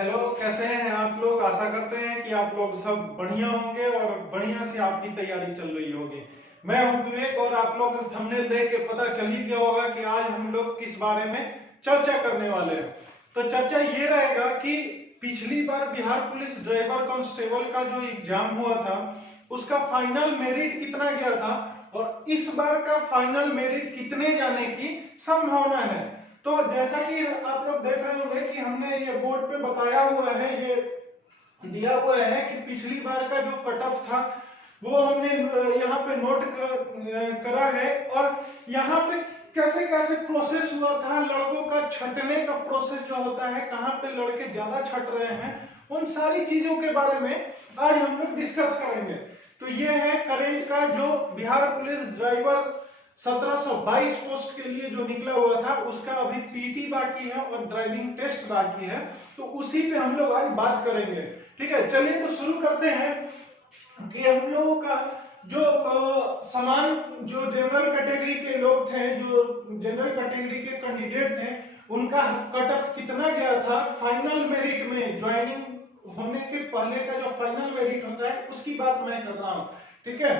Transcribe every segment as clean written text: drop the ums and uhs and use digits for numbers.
Hello, कैसे हैं आप लोग। आशा करते हैं कि आप लोग सब बढ़िया होंगे और बढ़िया से आपकी तैयारी चल रही होगी। मैं हूं विवेक और आप लोग थंबनेल देख के पता चल ही गया होगा कि आज हम लोग किस बारे में चर्चा करने वाले हैं। तो चर्चा ये रहेगा कि पिछली बार बिहार पुलिस ड्राइवर कांस्टेबल का जो एग्जाम हुआ था उसका फाइनल मेरिट कितना गया था और इस बार का फाइनल मेरिट कितने जाने की संभावना है। तो जैसा कि आप लोग देख रहे होंगे कि हमने ये बोर्ड पे बताया हुआ है, ये दिया हुआ है कि पिछली बार का जो कट ऑफ था वो हमने यहाँ पे नोट करा है और यहाँ पे कैसे कैसे प्रोसेस हुआ था लड़कों का छटने का प्रोसेस जो होता है, कहाँ पे लड़के ज्यादा छट रहे हैं, उन सारी चीजों के बारे में आज हम लोग डिस्कस करेंगे। तो ये है करेंट का जो बिहार पुलिस ड्राइवर 1722 पोस्ट के लिए जो निकला हुआ था उसका अभी पीटी बाकी है और ड्राइविंग टेस्ट बाकी है, तो उसी पे हम लोग आज बात करेंगे। ठीक है, चलिए तो शुरू करते हैं कि हम लोगों का जो समान जो जनरल कैटेगरी के लोग थे, जो जनरल कैटेगरी के कैंडिडेट थे, उनका कट ऑफ कितना गया था फाइनल मेरिट में। ज्वाइनिंग होने के पहले का जो फाइनल मेरिट होता है उसकी बात मैं कर रहा हूं। ठीक है,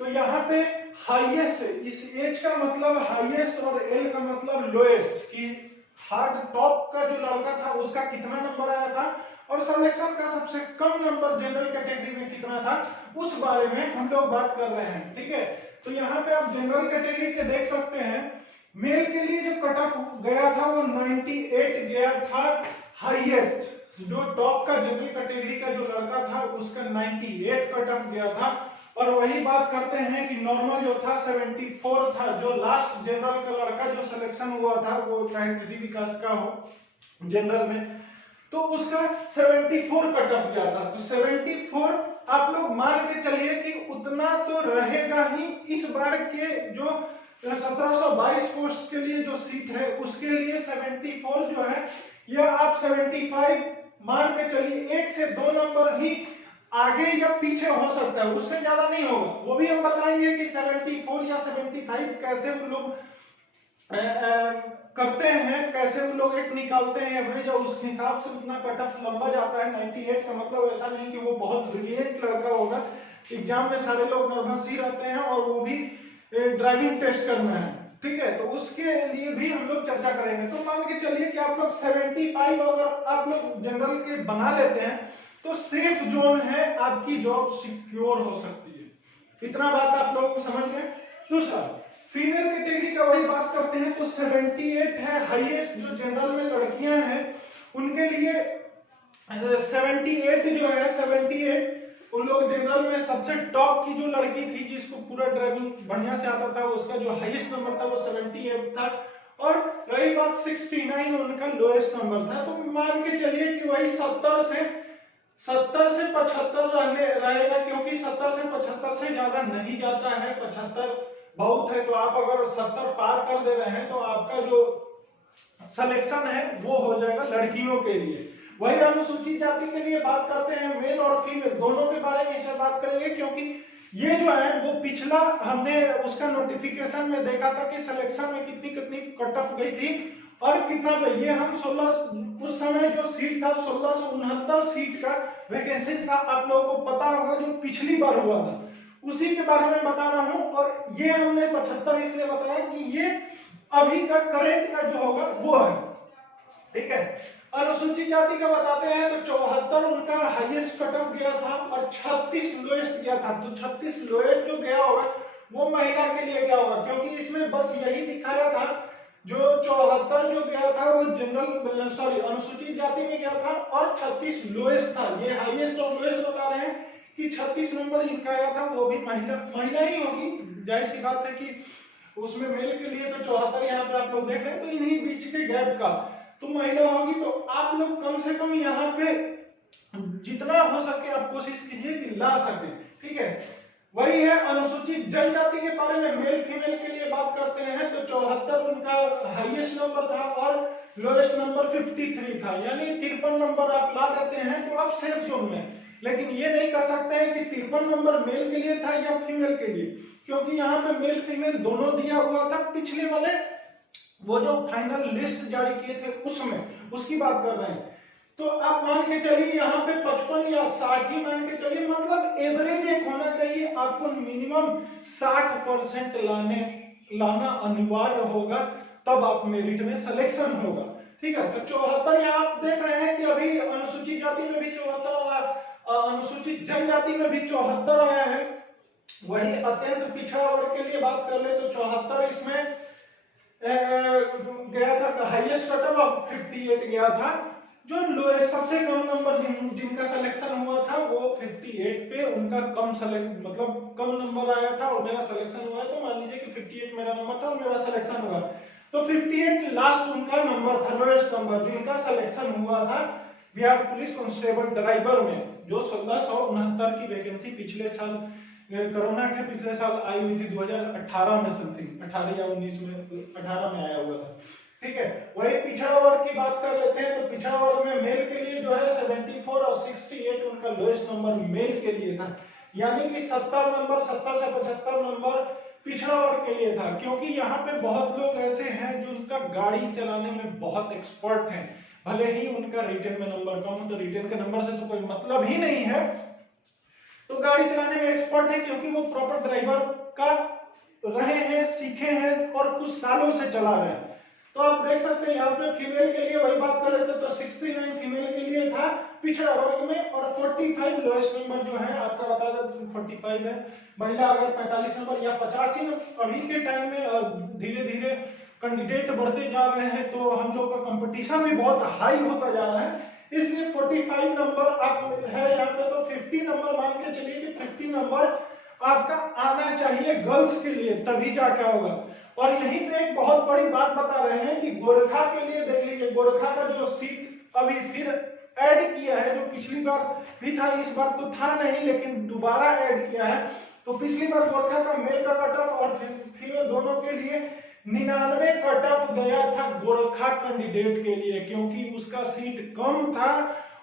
तो यहाँ पे हाईएस्ट, इस एज का मतलब हाईएस्ट और एल का मतलब लोएस्ट, कि हार्ड टॉप का जो लड़का था उसका कितना नंबर आया था और सिलेक्शन का सबसे कम नंबर जनरल कैटेगरी में कितना था, उस बारे में हम लोग बात कर रहे हैं। ठीक है, तो यहाँ पे आप जनरल कैटेगरी के देख सकते हैं, मेल के लिए जो कट ऑफ गया था वो 98 गया था हाईएस्ट। जो टॉप का जनरल कैटेगरी का जो लड़का था उसका 98 कट ऑफ गया था। और वही बात करते हैं कि नॉर्मल जो था 74 था। जो लास्ट जनरल का लड़का जो सिलेक्शन हुआ था वो चाहे किसी भी कास्ट का हो जनरल में, तो उसका 74 कट ऑफ गया था। तो 74 आप लोग मान के चलिए कि उतना तो रहेगा ही। इस बार के जो 1722 पोस्ट के लिए जो सीट है उसके लिए 74 जो है, या आप 75 मान के चलिए, 1 से 2 नंबर ही आगे या पीछे हो सकता है, उससे ज्यादा नहीं होगा। वो भी हम बताएंगे कि 74 या 75 कैसे वो लोग करते हैं, कैसे वो लोग एक निकालते हैं एवरेज और उस हिसाब से उतना कट ऑफ लंबा जाता है। 98 का मतलब ऐसा नहीं कि वो बहुत ब्रिलियंट लड़का होगा। एग्जाम में सारे लोग नर्वस ही रहते हैं और वो भी ड्राइविंग टेस्ट करना है। ठीक है, तो उसके लिए भी हम लोग चर्चा करेंगे। तो मान के चलिए कि आप लोग 75 अगर आप लोग जनरल के बना लेते हैं तो सेफ जोन है, आपकी जॉब सिक्योर हो सकती है। इतना बात आप लोगों को समझ गए। दूसरा, फीमेल कैटेगरी का वही बात करते हैं तो 78 है हाईएस्ट। जो जनरल में लड़कियां हैं उनके लिए 78 जो है, 78 उन लोग जनरल में सबसे टॉप की जो लड़की थी जिसको पूरा ड्राइविंग बढ़िया से आता था, उसका जो हाईएस्ट नंबर था वो 78 था। और रही बात 69, उनका लोएस्ट नंबर था। तो मान के चलिए कि वही 70 से 75 रहेगा, क्योंकि 70 से 75 से ज्यादा नहीं जाता है। 75 बहुत है, तो आप अगर 70 पार कर दे रहे हैं तो आपका जो सिलेक्शन है वो हो जाएगा लड़कियों के लिए। वही अनुसूचित जाति के लिए बात करते हैं, मेल और फीमेल दोनों के बारे में इसे बात करेंगे, क्योंकि ये जो है वो पिछला हमने उसका नोटिफिकेशन में देखा था कि सिलेक्शन में कितनी कितनी कट ऑफ गई थी और कितना पे। ये हम 16 उस समय जो सीट था 1669 सीट का वैकेंसी था, आप लोगों को पता होगा, जो पिछली बार हुआ था उसी के बारे में बता रहा हूं। और ये हमने 75 इसलिए बताया कि ये अभी का करेंट का जो होगा वो है। ठीक है, अनुसूचित जाति का बताते हैं तो 74 उनका हाईएस्ट कट ऑफ गया था और 36 लोएस्ट गया था। तो 36 लोएस्ट जो गया होगा वो महिला के लिए क्या होगा, क्योंकि इसमें बस यही दिखाया था। जो 74 जो गया था वो जनरल अनुसूचित जाति में गया था और 36 लोएस्ट था। ये हाईएस्ट और लोएस्ट बता रहे हैं कि 36 नंबर जिनका आया था वो भी महिला ही होगी। जाहिर सी बात है कि उसमें मेल के लिए तो 74 यहाँ पे आप लोग देख रहे हैं, तो इन्हीं बीच के गैप का तो महिला होगी। तो आप लोग कम से कम यहाँ पे जितना हो सके आप कोशिश कीजिए कि ला सके। ठीक है, वही है अनुसूचित जनजाति के बारे में मेल फीमेल के लिए बात करते हैं तो 74 उनका हाईएस्ट नंबर था और लोएस्ट नंबर 53 था, यानी 53 नंबर आप ला देते हैं तो आप सेफ जोन में। लेकिन ये नहीं कह सकते हैं कि 53 नंबर मेल के लिए था या फीमेल के लिए, क्योंकि यहाँ पे मेल फीमेल दोनों दिया हुआ था। पिछले वाले वो जो फाइनल लिस्ट जारी किए थे उसमें उसकी बात कर रहे हैं। तो आप मान के चलिए यहाँ पे 55 या 60 ही मान के चलिए, मतलब एवरेज एक होना चाहिए, आपको मिनिमम 60% लाना अनिवार्य होगा, तब आप मेरिट में सिलेक्शन होगा। ठीक है, तो 74 यहाँ आप देख रहे हैं कि अभी अनुसूचित जाति में भी 74 आया, अनुसूचित जनजाति में भी 74 आया है। वही अत्यंत पिछड़ा वर्ग के लिए बात कर ले तो 74 इसमें गया था, हाईएस्ट कट ऑफ 58 गया था। जो लोएस्ट सबसे कम नंबर जिनका सिलेक्शन हुआ था वो 58 पे उनका मतलब कम नंबर आया था और मेरा सिलेक्शन हुआ है, तो मान लीजिए कि 58 मेरा नंबर था और मेरा सिलेक्शन हुआ, तो 58 लास्ट उनका नंबर था, लोएस्ट नंबर जिनका सिलेक्शन हुआ था बिहार पुलिस कांस्टेबल ड्राइवर में, जो 1669 की वैकेंसी पिछले साल कोरोना के पिछले साल आई हुई थी 2018 में, समथिंग 18 या 19 में, 18 में आया हुआ था। ठीक है, वही पिछड़ा वर्ग की बात कर लेते हैं, तो पिछड़ा वर्ग में मेल के लिए जो है 74 और 68 उनका लोएस्ट नंबर मेल के लिए था, यानी कि 70 नंबर, 70 से 75 नंबर पिछड़ा वर्ग के लिए था। क्योंकि यहाँ पे बहुत लोग ऐसे हैं जो उनका गाड़ी चलाने में बहुत एक्सपर्ट हैं, भले ही उनका रिटेन में नंबर कम हो, तो रिटेन के नंबर से तो कोई मतलब ही नहीं है, तो गाड़ी चलाने में एक्सपर्ट है क्योंकि वो प्रॉपर ड्राइवर का रहे हैं, सीखे हैं और कुछ सालों से चला रहे हैं। तो आप देख सकते हैं यहाँ पे फीमेल के लिए वही बात कर लेते हैं, तो 69 फीमेल के लिए था पिछड़ा वर्ग में, और 45 लोएस्ट नंबर जो है आपका बता दें 45 है। महिला अगर 45 नंबर या 85, अभी के टाइम में धीरे धीरे कैंडिडेट बढ़ते जा रहे हैं, तो हम लोग का कंपटीशन भी बहुत हाई होता जा रहा है, इसलिए 45 नंबर आप है यहाँ पे, तो 50 नंबर मान के चलिए कि 50 नंबर आपका आना चाहिए गर्ल्स के लिए, तभी जाके होगा। और यहीं पे एक बहुत बड़ी बात बता रहे हैं कि गोरखा के लिए देख लीजिए, गोरखा का जो सीट अभी फिर ऐड किया है, जो पिछली बार भी था, इस बार तो था नहीं लेकिन दोबारा ऐड किया है, तो पिछली बार गोरखा का मेल का कट ऑफ और फीमेल दोनों के लिए 99 कट ऑफ गया था गोरखा कैंडिडेट के लिए, क्योंकि उसका सीट कम था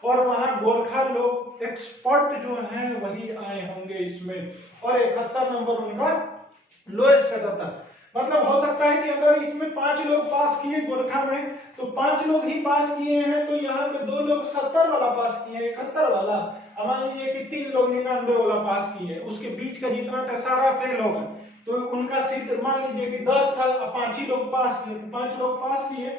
और वहां गोरखा लोग एक्सपर्ट जो हैं वही आए होंगे इसमें, और 71 नंबर उनका लोएस्ट कट ऑफ था। मतलब हो सकता है कि अगर इसमें 5 लोग पास किए गोरखा में, तो 5 लोग ही पास किए हैं, तो यहाँ पे 2 लोग 70 वाला पास किए, 71 वाला, मान लीजिए कि 3 लोग 99 वाला पास किए, उसके बीच का जितना था सारा फेल होगा, तो उनका सीट मान लीजिए कि 10 था, 5 ही लोग पास किए, 5 लोग पास किए,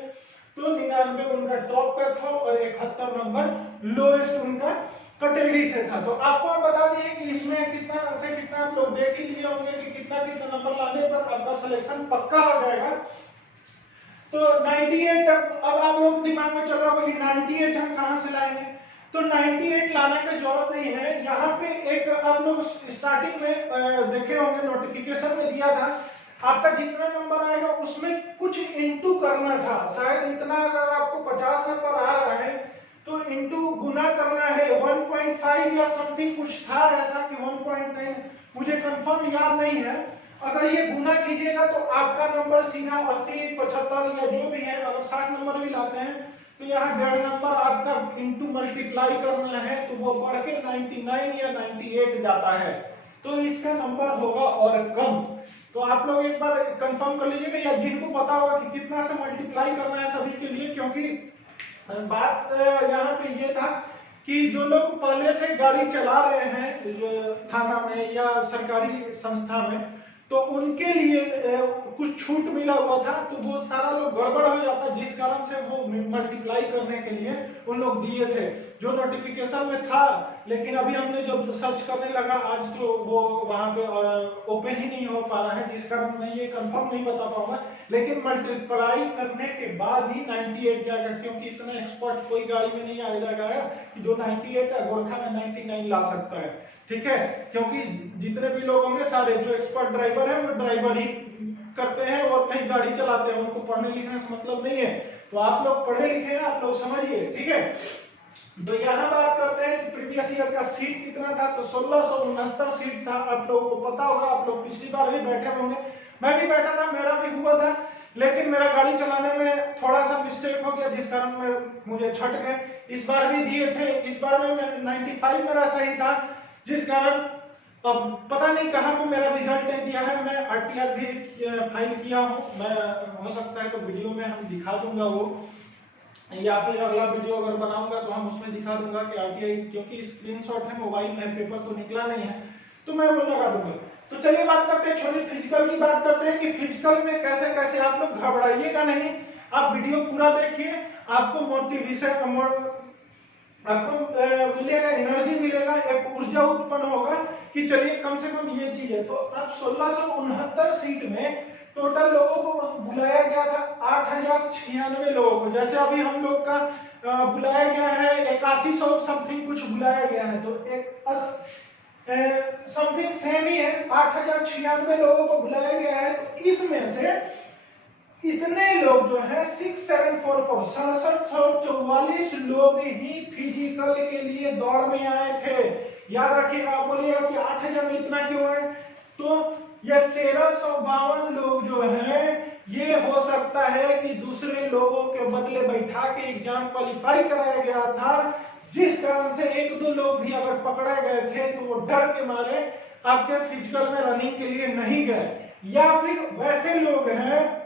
तो 99 उनका टॉप पे था और 71 नंबर लोएस्ट उनका कैटेगरी से था। तो आपको हम बता दिए कि इसमें कितना से कितना आप लोग देख ही लिए होंगे कि कितना कितना नंबर लाने पर आपका सिलेक्शन पक्का हो जाएगा। तो 98 अब आप लोग दिमाग में चल रहा होगा कि 98 हम कहां से लाएंगे, तो 98 लाने की जरूरत नहीं है। यहाँ पे एक आप लोग स्टार्टिंग में देखे होंगे, नोटिफिकेशन में दिया था, आपका जितना नंबर आएगा उसमें कुछ इंटू करना था, शायद इतना अगर आपको 50 नंबर आ रहा है तो इंटू गुना करना है 1.5 या समथिंग कुछ था ऐसा कि 1.9, मुझे कंफर्म याद नहीं है। अगर ये गुना कीजिएगा तो आपका नंबर सीधा 80, 75 या जो भी है, अगर 60 नंबर भी लाते हैं तो यहाँ 1.5 नंबर आपका इंटू मल्टीप्लाई करना है, तो वो बढ़ के 99 या 98 जाता है, तो इसका नंबर होगा और कम। तो आप लोग एक बार कंफर्म कर लीजिएगा, या जिनको पता होगा कि कितना से मल्टीप्लाई करना है सभी के लिए, क्योंकि बात यहाँ पे ये था कि जो लोग पहले से गाड़ी चला रहे हैं थाना में या सरकारी संस्था में, तो उनके लिए कुछ छूट मिला हुआ था, तो वो सारा लोग गड़बड़ हो जाता, जिस कारण से वो मल्टीप्लाई करने के लिए उन लोग दिए थे जो नोटिफिकेशन में था। लेकिन अभी हमने जब सर्च करने लगा आज, तो वो वहां पे ओपन ही नहीं हो पा रहा है, जिस कारण मैं ये कंफर्म नहीं बता पाऊंगा, लेकिन मल्टीप्लाई करने के बाद ही 98 जाएगा, क्योंकि इतना एक्सपर्ट कोई गाड़ी में नहीं आ जाएगा कि जो 98 है गोरखा में 99 ला सकता है। ठीक है, क्योंकि जितने भी लोग होंगे सारे जो एक्सपर्ट ड्राइवर है वो ड्राइवर ही करते हैं और कहीं गाड़ी चलाते हैं, उनको पढ़ने लिखने से मतलब नहीं है। तो आप लोग पढ़े लिखे हैं, आप लोग समझिए। ठीक है, तो यहाँ बात करते हैं कि प्रीवियस ईयर का सीट कितना था, तो 1669 सीट था। आप लोगों को पता होगा, आप लोग पिछली बार भी बैठे होंगे, मैं भी बैठा था, मेरा भी हुआ था, लेकिन मेरा गाड़ी चलाने में थोड़ा सा मिस्टेक हो गया, जिस कारण मुझे छट गए। इस बार भी दिए थे, इस बार में 95 मेरा सही था, जिस कारण अब पता नहीं कहाँ पे मेरा रिजल्ट नहीं दिया है। मैं आरटीआर भी फाइल किया हूँ, मैं हो सकता है तो वीडियो में हम दिखा दूंगा वो, या फिर अगला वीडियो अगर बनाऊंगा तो हम दिखा दूंगा कि आरटीआई, क्योंकि स्क्रीनशॉट है, मोबाइल में पेपर तो निकला नहीं है, तो मैं वो लगा दूंगा। तो चलिए बात करते हैं, छोटी फिजिकल की बात करते हैं कि फिजिकल में कैसे कैसे, आप लोग घबराइएगा नहीं, आप वीडियो पूरा देखिए, आपको मोटिवेशन, आपको मिलेगा, एनर्जी मिलेगा, एक ऊर्जा उत्पन्न होगा कि चलिए कम से कम ये चीज है। तो अब 1669 सीट में टोटल लोगों को बुलाया गया था 8096 लोगों को, जैसे अभी हम लोग का बुलाया गया है 8100 समथिंग कुछ बुलाया गया है, तो एक समथिंग सेम ही है, 8096 लोगों को बुलाया गया है। तो इसमें से इतने लोग जो है 6744 6744 लोग ही फिजिकल के लिए दौड़ में आए थे। याद रखिएगा, आप बोलिएगा कि 8000 में इतना क्यों है, तो ये 1352 लोग जो है, ये हो सकता है कि दूसरे लोगों के बदले बैठा के एग्जाम क्वालिफाई कराया गया था, जिस कारण से एक दो लोग भी अगर पकड़े गए थे तो वो डर के मारे आपके फिजिकल में रनिंग के लिए नहीं गए, या फिर वैसे लोग हैं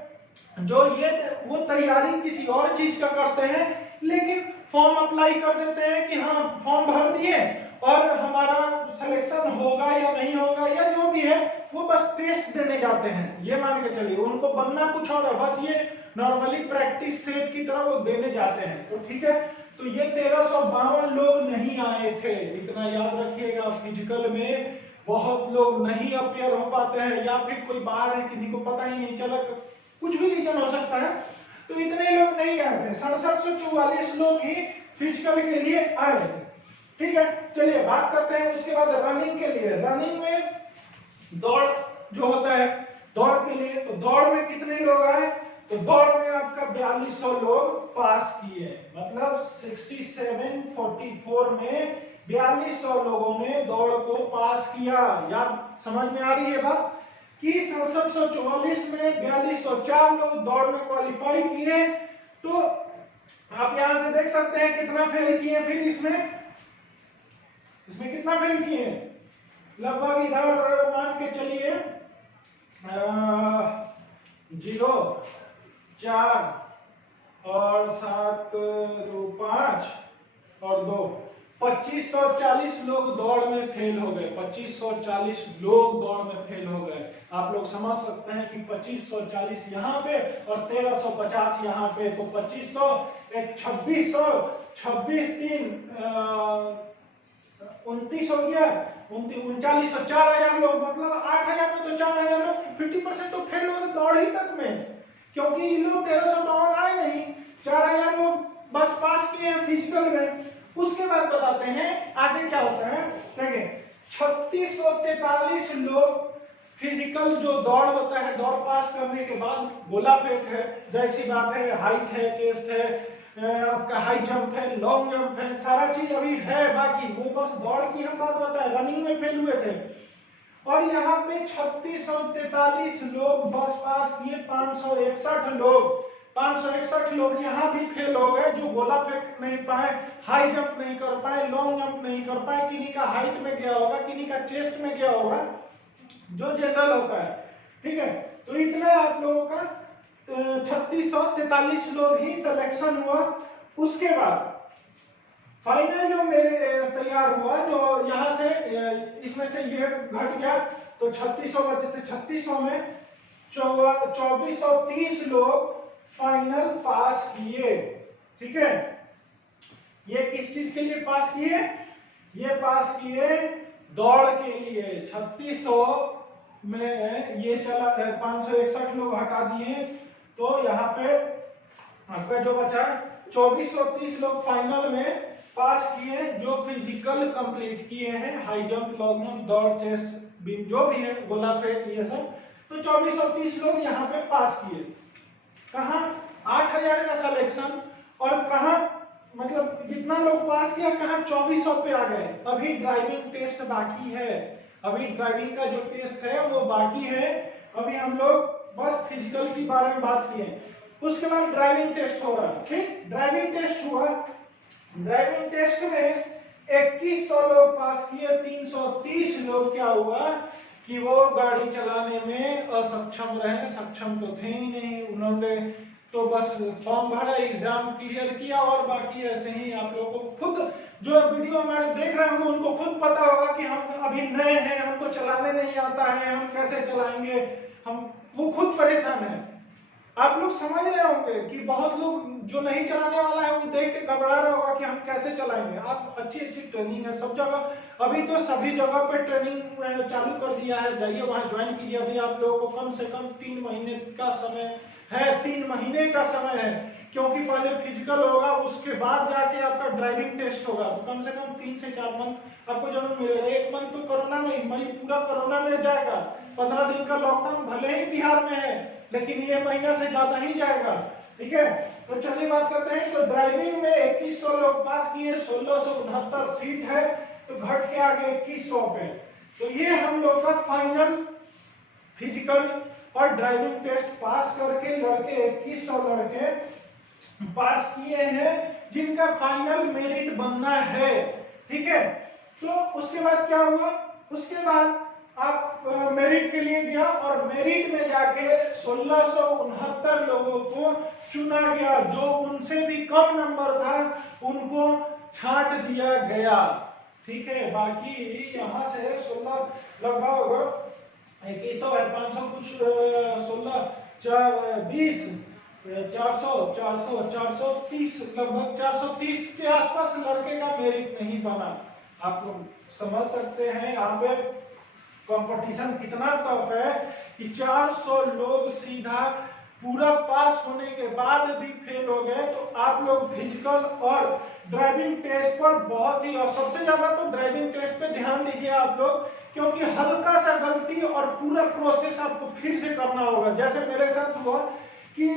जो ये वो तैयारी किसी और चीज का करते हैं, लेकिन फॉर्म अप्लाई कर देते हैं कि हाँ फॉर्म भर दिए और हमारा सिलेक्शन होगा या नहीं होगा या जो भी है, वो बस टेस्ट देने जाते हैं, ये मान के चलिए उनको बनना कुछ और है, बस ये नॉर्मली प्रैक्टिस सेट की तरह वो देने जाते हैं। तो ठीक है, तो ये 1352 लोग नहीं आए थे, इतना याद रखिएगा। फिजिकल में बहुत लोग नहीं अपियर हो पाते हैं, या फिर कोई बाहर है किसी को पता ही नहीं चला, कुछ भी रीजन हो सकता है, तो इतने लोग नहीं आए थे, 6744 लोग ही फिजिकल के लिए आए थे। ठीक है, चलिए बात करते हैं उसके बाद रनिंग के लिए। रनिंग में दौड़ जो होता है, दौड़ के लिए, तो दौड़ में कितने लोग आए, तो दौड़ में आपका 4200 लोग पास किए, मतलब 6744 में 4200 लोगों ने दौड़ को पास किया। याद समझ में आ रही है बात कि 6744 में 4204 लोग दौड़ में क्वालिफाई किए। तो आप यहां से देख सकते हैं कितना फेल किए, फिर इसमें कितना फेल किए, लगभग इधर मान के चलिए 0 4 और 7 2 5 और 2, 2540 लोग दौड़ में फेल हो गए, 2540 लोग दौड़ में फेल हो गए। आप लोग समझ सकते हैं कि 2540 यहाँ पे और 1350 यहाँ पे, तो 2500 एक 2600 26 3 29 हो गया, 39 4000 लोग, मतलब 8000 में तो 4000 लोग 50% तो फेल हो गए दौड़ ही तक में, क्योंकि इन लोग 1352 आए नहीं, 4000 लोग बस पास किए हैं फिजिकल में। उसके बाद बताते हैं आगे क्या होता है, देखिए 3643 लोग फिजिकल जो दौड़ होता है, दौड़ पास करने के बाद गोला फेंक है, जैसी बात है, हाइट है, चेस्ट है, आपका हाई जंप है, लॉन्ग जंप है, सारा चीज अभी है बाकी, वो बस दौड़ की हम बात बताए, रनिंग में फेल हुए थे। और यहाँ पे 3643 लोग बस पास किए, 561 लोग यहाँ भी फेल हो गए, जो गोला फेंक नहीं पाए, हाई जंप नहीं कर पाए, लॉन्ग जंप नहीं कर पाए, किन्हीं का हाइट में गया होगा, किन्हीं का चेस्ट में गया होगा, जो जनरल होता है। ठीक है, तो इतना आप लोगों का 3643 लोग ही सिलेक्शन हुआ। उसके बाद फाइनल जो मेरे तैयार हुआ, जो यहाँ से इसमें से ये घट गया, तो 3600 बचे थे, 3600 में 2430 लोग फाइनल पास किए। ठीक है, ये किस चीज के लिए पास किए, ये पास किए दौड़ के लिए। 3600 में ये चला 561 लोग हटा दिए, तो यहाँ पे आपका जो बचा 2430 लोग फाइनल में पास किए, जो फिजिकल कंप्लीट किए हैं, हाई जंप, लॉन्ग जंप, दौड़, चेस्ट बीम, जो भी है, गोला फेंक, ये सब, तो 2430 लोग यहाँ पे पास किए। कहाँ 8000 का सिलेक्शन, और कहाँ मतलब जितना लोग पास किया, कहाँ 2400 पे आ गए। अभी ड्राइविंग टेस्ट बाकी है, अभी ड्राइविंग का जो टेस्ट है वो बाकी है, अभी हम लोग बस फिजिकल की बारे में बात किए। उसके बाद ड्राइविंग टेस्ट हो रहा है। ठीक, ड्राइविंग टेस्ट हुआ, ड्राइविंग टेस्ट में 2100 लोग पास किए, 330 लोग क्या हुआ कि वो गाड़ी चलाने में असक्षम रहे, सक्षम तो थे ही नहीं, उन्होंने तो बस फॉर्म भरा, एग्जाम क्लियर किया, और बाकी ऐसे ही आप लोगों को खुद जो वीडियो हमारे देख रहे होंगे उनको खुद पता होगा कि हम अभी नए हैं, हमको चलाने नहीं आता है, हम कैसे चलाएंगे, हम वो खुद परेशान है। आप लोग समझ रहे होंगे कि बहुत लोग जो नहीं चलाने वाला है वो देख के घबरा रहा होगा कि हम कैसे चलाएंगे। आप अच्छी ट्रेनिंग है सब जगह, अभी तो सभी जगह पे ट्रेनिंग चालू कर दिया है, जाइए वहां ज्वाइन कीजिए। अभी आप लोगों को कम से कम 3 महीने का समय है, 3 महीने का समय है, क्योंकि पहले फिजिकल होगा, उसके बाद जाके आपका ड्राइविंग टेस्ट होगा। तो कम से कम 3 से 4 मंथ आपको जरूर मिलेगा। 1 मंथ तो कोरोना में, मई पूरा कोरोना में जाएगा। 15 दिन का लॉकडाउन भले ही बिहार में है, लेकिन ये महीना से ज्यादा ही जाएगा। ठीक है, तो चलिए बात करते हैं। तो ड्राइविंग में 2100 लोग पास किए, 1669 सीट है, तो घट के आगे 2100 पे। तो ये हम लोग का फाइनल फिजिकल और ड्राइविंग टेस्ट पास करके लड़के 2100 लड़के पास किए हैं, जिनका फाइनल मेरिट बनना है। ठीक है, तो उसके बाद क्या हुआ, उसके बाद आप मेरिट के लिए गया और मेरिट में जाके 1669 लोगों को चुना गया। जो उनसे भी कम नंबर था उनको छांट दिया गया। ठीक है, बाकी यहां से 16 लगभग 2100 500 कुछ 16 4 20 400 400 430 लगभग 430 के आसपास लड़के का मेरिट नहीं बना। आप लोग समझ सकते हैं यहाँ पे कंपटीशन कितना टफ है कि 400 लोग सीधा पूरा पास होने के बाद भी फेल हो गए। तो आप लोग फिजिकल और ड्राइविंग टेस्ट पर बहुत ही, और सबसे ज्यादा तो ड्राइविंग टेस्ट पे ध्यान दीजिए आप लोग, क्योंकि हल्का सा गलती और पूरा प्रोसेस आपको फिर से करना होगा। जैसे मेरे साथ हुआ कि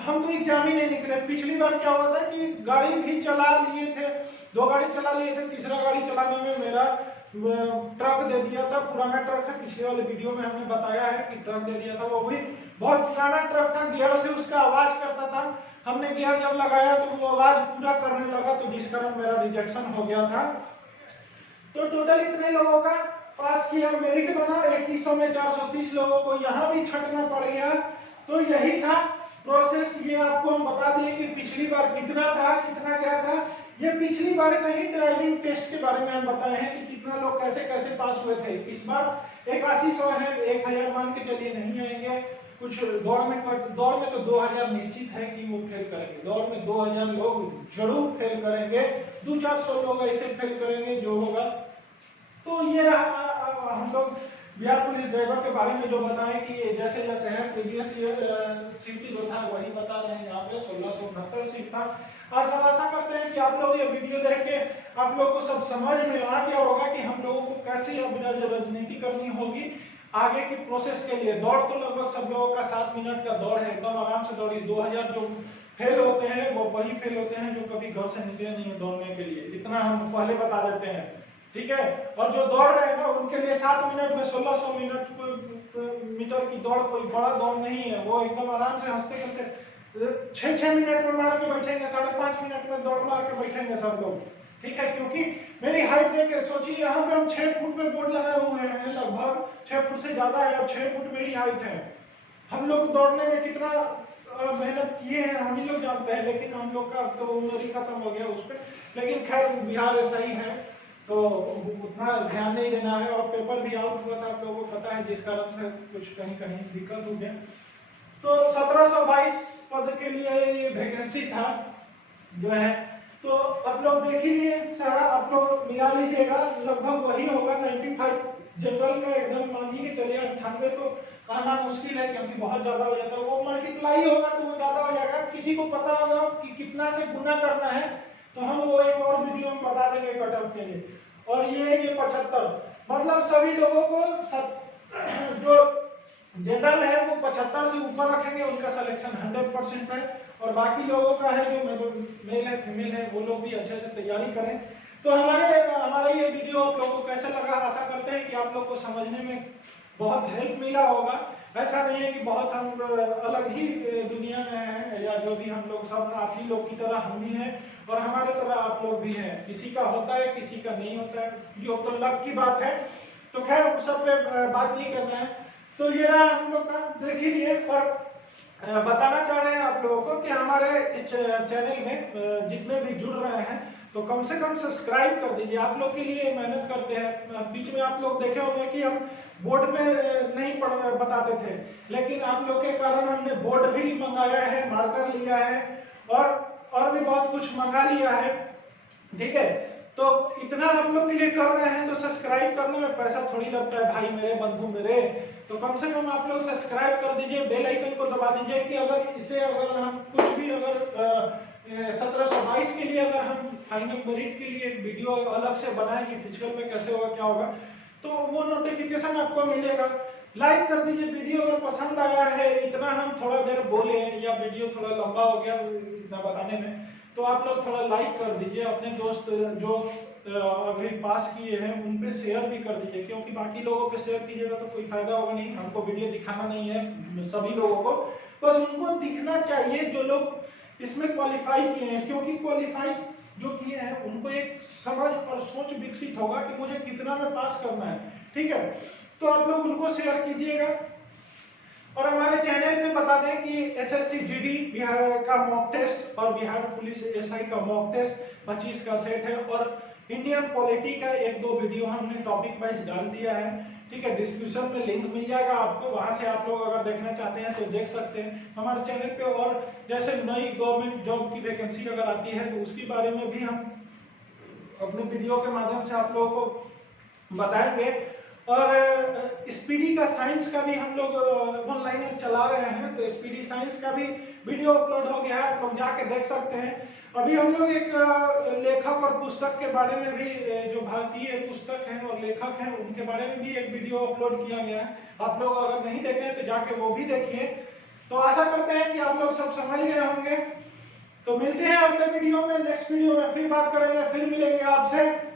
हम तो एग्जाम ही नहीं निकले। पिछली बार क्या हुआ था कि गाड़ी भी चला लिए थे, 2 गाड़ी चला लिए थे, तीसरा गाड़ी चलाने में मेरा ट्रक दे दिया था। पुराना ट्रक है, पिछले वाले वीडियो में हमने बताया है कि ट्रक दे दिया था। वो भी बहुत पुराना ट्रक था, गियर से उसका आवाज करता था। हमने गियर जब लगाया तो वो आवाज पूरा करने लगा, तो जिस कारण मेरा रिजेक्शन हो गया था। तो टोटल इतने लोगों का पास किया, मेरिट बना 2100 में 430 लोगों को यहाँ भी छटना पड़ गया। तो यही था प्रोसेस। ये आपको हम बता दिए कि पिछली बार कितना था, कितना क्या था। ये पिछली बार का ही ड्राइविंग टेस्ट के बारे में हम बताए हैं कि कितना लोग कैसे कैसे पास हुए थे। इस बार 8100 है, 1000 मान के चलिए नहीं आएंगे। कुछ दौड़ में तो 2000 निश्चित है कि वो फेल करेंगे। दौड़ में 2000 लोग जरूर फेल करेंगे, 200-400 लोग ऐसे फेल करेंगे जो होगा। तो ये रहा हम लोग बिहार पुलिस ड्राइवर के बारे में जो बताएं कि जैसे जैसे है प्रीवियस सीट जो था वही बता रहे हैं। यहाँ पे 1669 सीट था। आज हम आशा करते हैं कि आप लोग ये वीडियो देख के आप लोग को सब समझ में आ गया होगा कि हम लोगों को कैसे राजनीति करनी होगी आगे की प्रोसेस के लिए। दौड़ तो लगभग सब लोगों का 7 मिनट का दौड़ है, एकदम आराम से दौड़िए। 2000 जो फेल होते हैं वो वही फेल होते हैं जो कभी घर से निकले नहीं है दौड़ने के लिए, इतना हम पहले बता देते हैं। ठीक है, और जो दौड़ रहे हैं ना उनके लिए 7 मिनट में 1600 मीटर की दौड़ कोई बड़ा दौड़ नहीं है। वो एकदम आराम से हंसते खेलते 6-6 मिनट में मार के बैठेंगे, 5.5 मिनट में दौड़ मार के बैठेंगे सब लोग। ठीक है, क्योंकि मेरी हाइट देख के सोचिए, यहाँ पे हम 6 फुट पे बोर्ड लगाए हुए हैं, लगभग 6 फुट से ज्यादा है और 6 फुट मेरी हाइट है। हम लोग दौड़ने में कितना मेहनत किए हैं हम ही लोग जानते हैं, लेकिन हम लोग का तो उम्र ही खत्म हो गया उस पर। लेकिन खैर बिहार ऐसा ही है तो उतना ध्यान नहीं देना है। और पेपर भी आउट हुआ था, आप लोगों को पता है, जिस कारण से कुछ कहीं कहीं दिक्कत हो गया। तो 1722 पद के लिए ये वैकेंसी था जो है। तो आप लोग देख ही लिए, सारा आप लोग मिला लीजिएगा, लगभग वही होगा 95 जनरल का। एकदम मानिए कि चलिए 98 तो कहना मुश्किल है क्योंकि बहुत ज्यादा हो जाता है, वो मल्टीप्लाई होगा तो वो ज्यादा हो जाएगा। किसी को पता होगा कि कितना से गुना करना है तो हम वो एक और वीडियो में बता देंगे कट ऑफ के लिए। और ये 75 मतलब सभी लोगों को जो जनरल है वो 75 से ऊपर रखेंगे, उनका सिलेक्शन 100% है। और बाकी लोगों का है जो मेल है फीमेल है वो लोग भी अच्छे से तैयारी करें। तो हमारा ये वीडियो आप लोगों को कैसे लगा, आशा करते हैं कि आप लोग को समझने में बहुत हेल्प मिला होगा। ऐसा नहीं है कि बहुत हम अलग ही दुनिया में हैं, या जो भी हम लोग सब आप ही लोग की तरह हम भी हैं और हमारे तरह आप लोग भी हैं। किसी का होता है किसी का नहीं होता है, जो तो लक की बात है। तो खैर उस सब पे बात नहीं करना है। तो ये रहा हम लोग का, देख ही लिए। और बताना चाह रहे हैं आप लोगों को कि हमारे इस चैनल में जितने भी जुड़ रहे हैं तो कम से कम सब्सक्राइब कर दीजिए। आप लोग के लिए मेहनत करते हैं। बीच में आप लोग देखे होंगे कि हम बोर्ड पे नहीं बताते थे, लेकिन आप लोग के कारण हमने बोर्ड भी मंगाया है, मार्कर लिया है और भी बहुत कुछ मंगा लिया है। ठीक है, तो इतना आप लोग के लिए कर रहे हैं तो सब्सक्राइब करने में पैसा थोड़ी लगता है भाई मेरे, बंधु मेरे। तो कम से कम आप लोग सब्सक्राइब कर दीजिए, बेल आइकन को दबा दीजिए कि अगर इसे अगर हम कुछ भी अगर 1722 के लिए अगर हम फाइनल मेरिट के लिए एक वीडियो अलग से बनाए कि फिजिकल में कैसे होगा क्या होगा, तो वो नोटिफिकेशन आपको मिलेगा। लाइक कर दीजिए वीडियो अगर पसंद आया है। इतना हम थोड़ा देर बोले या वीडियो थोड़ा लंबा हो गया इतना बताने में, तो आप लोग थोड़ा लाइक कर दीजिए। अपने दोस्त जो अभी पास किए हैं उन पे शेयर भी कर दीजिए, क्योंकि बाकी लोगों पे शेयर कीजिएगा तो कोई फायदा होगा नहीं। हमको वीडियो दिखाना नहीं है सभी लोगों को, बस उनको दिखना चाहिए जो लोग इसमें क्वालिफाई किए हैं, क्योंकि क्वालिफाई जो किए हैं उनको एक समझ और सोच विकसित होगा कि मुझे कितना में पास करना है। ठीक है, तो आप लोग उनको शेयर कीजिएगा। और हमारे चैनल पे बता दें कि एसएससी जीडी बिहार का मॉक टेस्ट और बिहार पुलिस एसआई का मॉक टेस्ट 25 का सेट है, और इंडियन पॉलिटी का 1-2 वीडियो हमने टॉपिक वाइज डाल दिया है। ठीक है, डिस्क्रिप्शन में लिंक मिल जाएगा आपको, वहां से आप लोग अगर देखना चाहते हैं तो देख सकते हैं हमारे चैनल पे। और जैसे नई गवर्नमेंट जॉब की वैकेंसी अगर आती है तो उसके बारे में भी हम अपने वीडियो के माध्यम से आप लोगों को बताएंगे। और स्पीडी का साइंस का भी हम लोग ऑनलाइन चला रहे हैं, तो स्पीडी साइंस का भी वीडियो अपलोड हो गया है, आप लोग जाके देख सकते हैं। अभी हम लोग एक लेखक और पुस्तक के बारे में भी, जो भारतीय पुस्तक हैं और लेखक हैं उनके बारे में भी एक वीडियो अपलोड किया गया है। आप लोग अगर नहीं देखे हैं तो जाके वो भी देखिए। तो आशा करते हैं कि आप लोग सब समझ गए होंगे। तो मिलते हैं अगले वीडियो में, नेक्स्ट वीडियो में फिर बात करेंगे, फिर मिलेंगे आपसे।